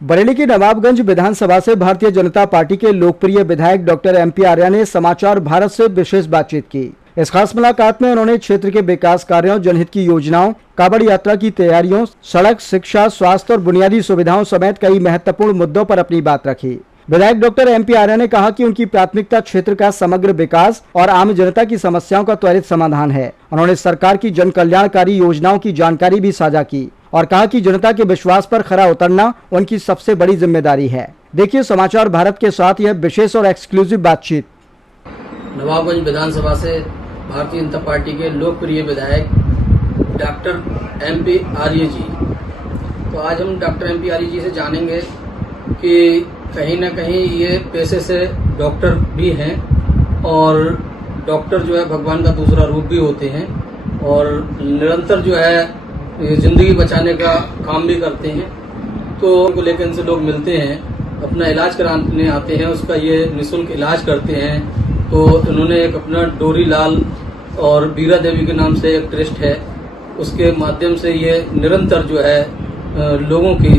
बरेली की नवाबगंज विधानसभा से भारतीय जनता पार्टी के लोकप्रिय विधायक डॉक्टर MP आर्या ने समाचार भारत से विशेष बातचीत की। इस खास मुलाकात में उन्होंने क्षेत्र के विकास कार्यों, जनहित की योजनाओं, कांवड़ यात्रा की तैयारियों, सड़क, शिक्षा, स्वास्थ्य और बुनियादी सुविधाओं समेत कई महत्वपूर्ण मुद्दों पर अपनी बात रखी। विधायक डॉक्टर MP आर्या ने कहा कि उनकी प्राथमिकता क्षेत्र का समग्र विकास और आम जनता की समस्याओं का त्वरित समाधान है। उन्होंने सरकार की जन कल्याणकारी योजनाओं की जानकारी भी साझा की और कहा कि जनता के विश्वास पर खरा उतरना उनकी सबसे बड़ी जिम्मेदारी है। देखिए समाचार भारत के साथ यह विशेष और एक्सक्लूसिव बातचीत। नवाबगंज विधानसभा से भारतीय जनता पार्टी के लोकप्रिय विधायक डॉक्टर MP आर्य जी। तो आज हम डॉक्टर MP आर्य जी से जानेंगे कि कहीं ना कहीं ये पेशे से डॉक्टर भी हैं और डॉक्टर जो है भगवान का दूसरा रूप भी होते हैं और निरंतर जो है ज़िंदगी बचाने का काम भी करते हैं। तो उनको लेकर इनसे लोग मिलते हैं, अपना इलाज कराने आते हैं, उसका ये निःशुल्क इलाज करते हैं। तो इन्होंने एक अपना डोरी लाल और बीरा देवी के नाम से एक ट्रस्ट है, उसके माध्यम से ये निरंतर जो है लोगों की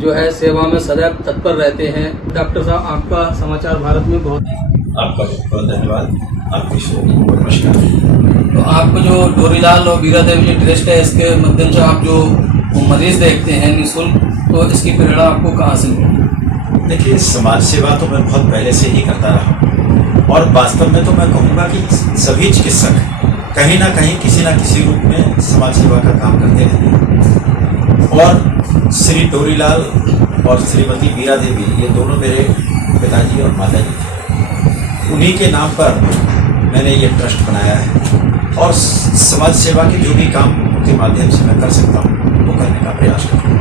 जो है सेवा में सदैव तत्पर रहते हैं। डॉक्टर साहब, आपका समाचार भारत में बहुत धन्यवाद। आपकी शो नमस्कार। तो आपको जो डोरीलाल और बीरा देवी ट्रस्ट है, इसके माध्यम से आप जो मरीज देखते हैं निःशुल्क, तो इसकी प्रेरणा आपको कहाँ से मिली? देखिए, समाज सेवा तो मैं बहुत पहले से ही करता रहा और वास्तव में तो मैं कहूँगा कि सभी चिकित्सक कहीं ना कहीं किसी न किसी रूप में समाज सेवा का काम करते रहते हैं। और श्री डोरीलाल और श्रीमती बीरा देवी, ये दोनों मेरे पिताजी और माताजी थे। उन्हीं के नाम पर मैंने ये ट्रस्ट बनाया है और समाज सेवा के जो भी काम के माध्यम से मैं कर सकता हूँ वो करने का प्रयास करता हूँ।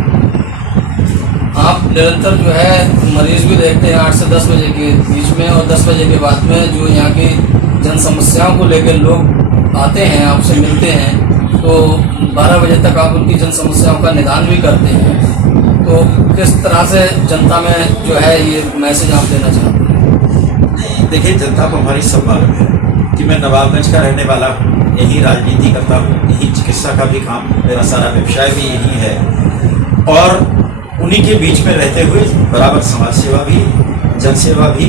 आप निरंतर जो है मरीज भी देखते हैं 8 से 10 बजे के बीच में और 10 बजे के बाद में जो यहाँ की जन समस्याओं को लेकर लोग आते हैं, आपसे मिलते हैं, तो 12 बजे तक आप उनकी जन समस्याओं का निदान भी करते हैं। तो किस तरह से जनता में जो है ये मैसेज आप देना चाहते हैं? देखिए, जनता को हमारी सब मालूम है कि मैं नवाबगंज का रहने वाला हूँ, यही राजनीति करता हूँ, यही चिकित्सा का भी काम, मेरा सारा व्यवसाय भी यही है और उन्हीं के बीच में रहते हुए बराबर समाज सेवा भी, जन सेवा भी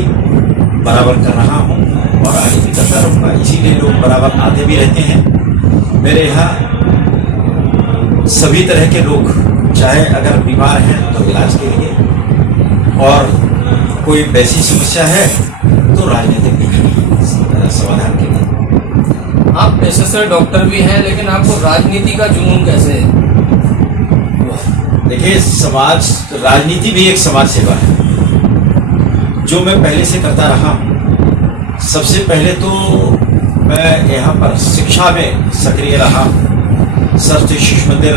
बराबर कर रहा हूँ और आगे भी करता रहूँगा। इसीलिए लोग बराबर आते भी रहते हैं। मेरे यहाँ सभी तरह के लोग, चाहे अगर बीमार हैं तो इलाज के लिए और कोई वैसी समस्या है तो राजनीतिक समाधान के लिए। आप पेशे से डॉक्टर भी हैं, लेकिन आपको राजनीति का जुनून कैसे? देखिए, राजनीति भी एक समाज सेवा है जो मैं पहले से करता रहा हूँ। सबसे पहले तो मैं यहाँ पर शिक्षा में सक्रिय रहा। सरस्वती शिशु मंदिर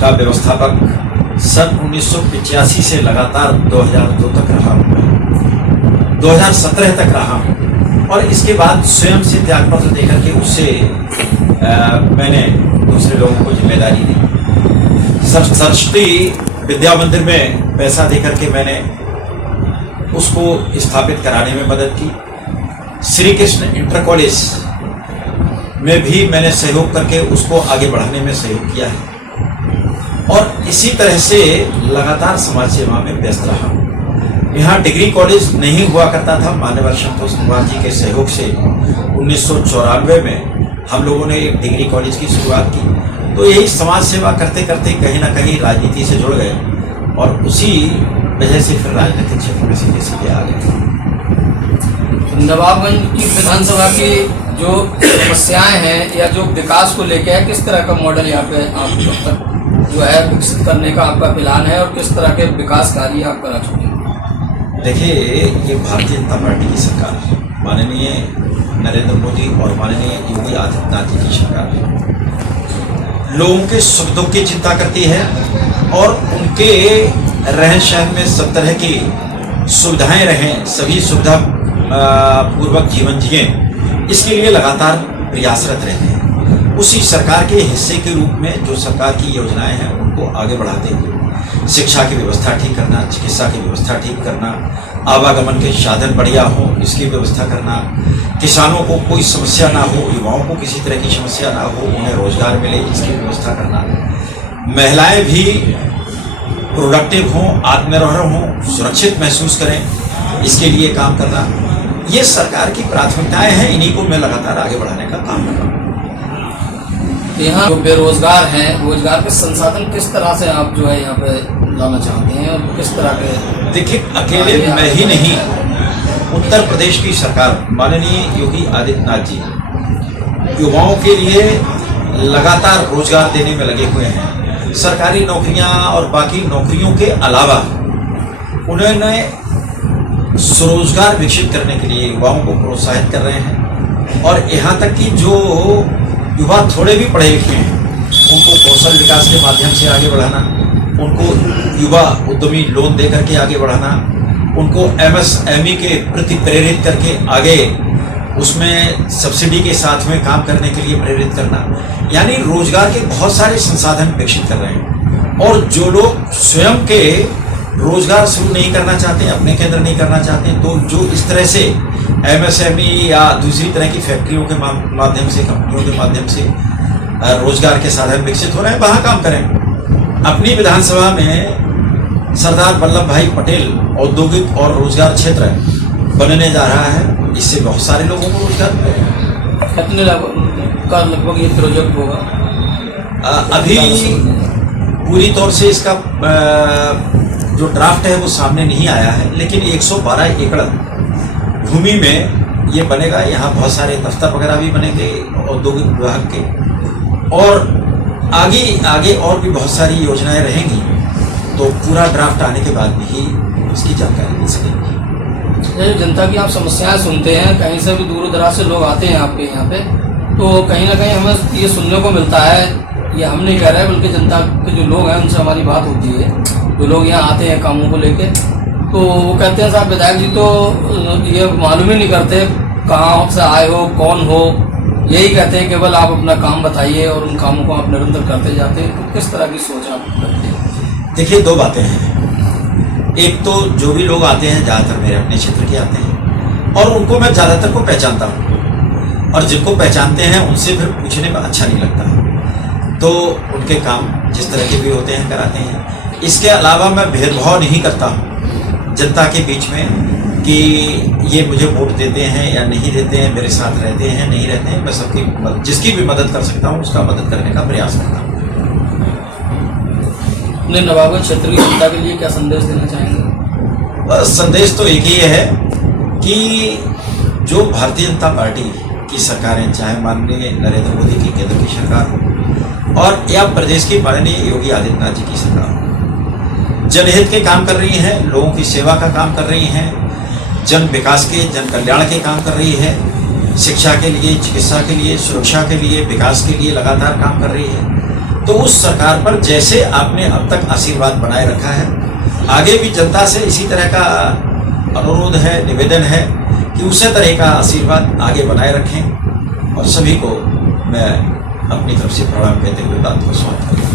का व्यवस्थापक सन 1985 से लगातार 2002 तक रहा हूँ, 2017 तक रहा हूँ और इसके बाद स्वयं से त्यागपत्र देकर के उससे मैंने दूसरे लोगों को जिम्मेदारी दी। सरस्वती विद्या मंदिर में पैसा देकर के मैंने उसको स्थापित कराने में मदद की। श्री कृष्ण इंटर कॉलेज में भी मैंने सहयोग करके उसको आगे बढ़ाने में सहयोग किया है और इसी तरह से लगातार समाज सेवा में व्यस्त रहा हूँ। यहाँ डिग्री कॉलेज नहीं हुआ करता था। मान्यवर संतोष कुमार जी के सहयोग से 1994 में हम लोगों ने एक डिग्री कॉलेज की शुरुआत की। तो यही समाज सेवा करते करते कहीं ना कहीं राजनीति से जुड़ गए और उसी वजह से फिर राजनीतिक क्षेत्र में सीधे सीधे आ गए। नवाबगंज की विधानसभा की जो समस्याएं हैं या जो विकास को लेकर है, किस तरह का मॉडल यहाँ पे आप जो है विकसित करने का आपका प्लान है और किस तरह के विकास कार्य आप करा चुके हैं? देखिए, ये भारतीय जनता पार्टी की सरकार, माननीय नरेंद्र मोदी और माननीय योगी आदित्यनाथ जी की सरकार लोगों के सुख दुख की चिंता करती है और उनके रहन सहन में सब तरह की सुविधाएं रहें, सभी सुविधा पूर्वक जीवन जिए, इसके लिए लगातार प्रयासरत रहते हैं। उसी सरकार के हिस्से के रूप में जो सरकार की योजनाएं हैं उनको आगे बढ़ाते हुए शिक्षा की व्यवस्था ठीक करना, चिकित्सा की व्यवस्था ठीक करना, आवागमन के साधन बढ़िया हो इसकी व्यवस्था करना, किसानों को कोई समस्या ना हो, युवाओं को किसी तरह की समस्या ना हो, उन्हें रोजगार मिले इसकी व्यवस्था करना, महिलाएं भी प्रोडक्टिव हों, आत्मनिर्भर हों, सुरक्षित महसूस करें, इसके लिए काम करना, ये सरकार की प्राथमिकताएं हैं। इन्हीं को मैं लगातार आगे बढ़ाने का काम कर रहा हूँ। यहाँ जो बेरोजगार हैं, रोजगार के संसाधन किस तरह से आप जो है यहाँ पे लाना चाहते हैं और किस तरह के? देखिए, अकेले मैं ही नहीं, उत्तर प्रदेश की सरकार माननीय योगी आदित्यनाथ जी युवाओं के लिए लगातार रोजगार देने में लगे हुए हैं। सरकारी नौकरियां और बाकी नौकरियों के अलावा उन्होंने स्वरोजगार विकसित करने के लिए युवाओं को प्रोत्साहित कर रहे हैं। और यहाँ तक कि जो युवा थोड़े भी पढ़े लिखे हैं, उनको कौशल विकास के माध्यम से आगे बढ़ाना, उनको युवा उद्यमी लोन दे करके आगे बढ़ाना, उनको MSME के प्रति प्रेरित करके आगे उसमें सब्सिडी के साथ में काम करने के लिए प्रेरित करना, यानी रोजगार के बहुत सारे संसाधन विकसित कर रहे हैं। और जो लोग स्वयं के रोजगार शुरू नहीं करना चाहते, अपने केंद्र नहीं करना चाहते, तो जो इस तरह से MSME या दूसरी तरह की फैक्ट्रियों के माध्यम से, कंपनियों के माध्यम से रोजगार के साधन विकसित हो रहे हैं, वहाँ काम करें। अपनी विधानसभा में सरदार वल्लभ भाई पटेल औद्योगिक और रोजगार क्षेत्र बनने जा रहा है। इससे बहुत सारे लोगों को रोजगार मिलेगा। कितने का लगभग ये प्रोजेक्ट होगा? अभी पूरी तौर से इसका जो ड्राफ्ट है वो सामने नहीं आया है, लेकिन 112 एकड़ भूमि में ये बनेगा। यहाँ बहुत सारे दफ्तर वगैरह भी बनेंगे औद्योगिक विभाग के, और आगे और भी बहुत सारी योजनाएं रहेंगी। तो पूरा ड्राफ्ट आने के बाद भी उसकी जानकारी मिल सकेगी। जनता की आप समस्याएं सुनते हैं, कहीं से भी दूर दराज से लोग आते हैं आपके यहाँ पे, तो कहीं ना कहीं हमें ये सुनने को मिलता है, ये हम नहीं कह रहे बल्कि जनता के जो लोग हैं उनसे हमारी बात होती है, जो लोग यहाँ आते हैं कामों को लेके, तो वो कहते हैं साहब विधायक जी तो ये मालूम ही नहीं करते कहाँ से आए हो, कौन हो, यही कहते हैं केवल आप अपना काम बताइए और उन कामों को आप निरंतर करते जाते हैं। तो किस तरह की सोच आप करते हैं? देखिए, दो बातें हैं। एक तो जो भी लोग आते हैं ज़्यादातर मेरे अपने क्षेत्र के आते हैं, और उनको मैं ज़्यादातर को पहचानता हूँ, और जिनको पहचानते हैं उनसे फिर पूछने में अच्छा नहीं लगता, तो उनके काम जिस तरह के भी होते हैं कराते हैं। इसके अलावा मैं भेदभाव नहीं करता हूँ जनता के बीच में कि ये मुझे वोट देते हैं या नहीं देते हैं, मेरे साथ रहते हैं नहीं रहते हैं। मैं सबकी जिसकी भी मदद कर सकता हूँ उसका मदद करने का प्रयास करता हूँ। अपने नवाबगंज क्षेत्र की जनता के लिए क्या संदेश देना चाहेंगे? बस संदेश तो एक ही है कि जो भारतीय जनता पार्टी की सरकारें, चाहे माननीय नरेंद्र मोदी की केंद्र की सरकार हो और या प्रदेश की माननीय योगी आदित्यनाथ जी की सरकार हो, जनहित के काम कर रही हैं, लोगों की सेवा का काम कर रही हैं, जन विकास के, जन कल्याण के काम कर रही है, शिक्षा के लिए, चिकित्सा के लिए, सुरक्षा के लिए, विकास के लिए लगातार काम कर रही है। तो उस सरकार पर जैसे आपने अब तक आशीर्वाद बनाए रखा है, आगे भी जनता से इसी तरह का अनुरोध है, निवेदन है कि उसी तरह का आशीर्वाद आगे बनाए रखें। और सभी को मैं अपनी तरफ से प्रणाम कहते हुए बात को समाप्त करूँ।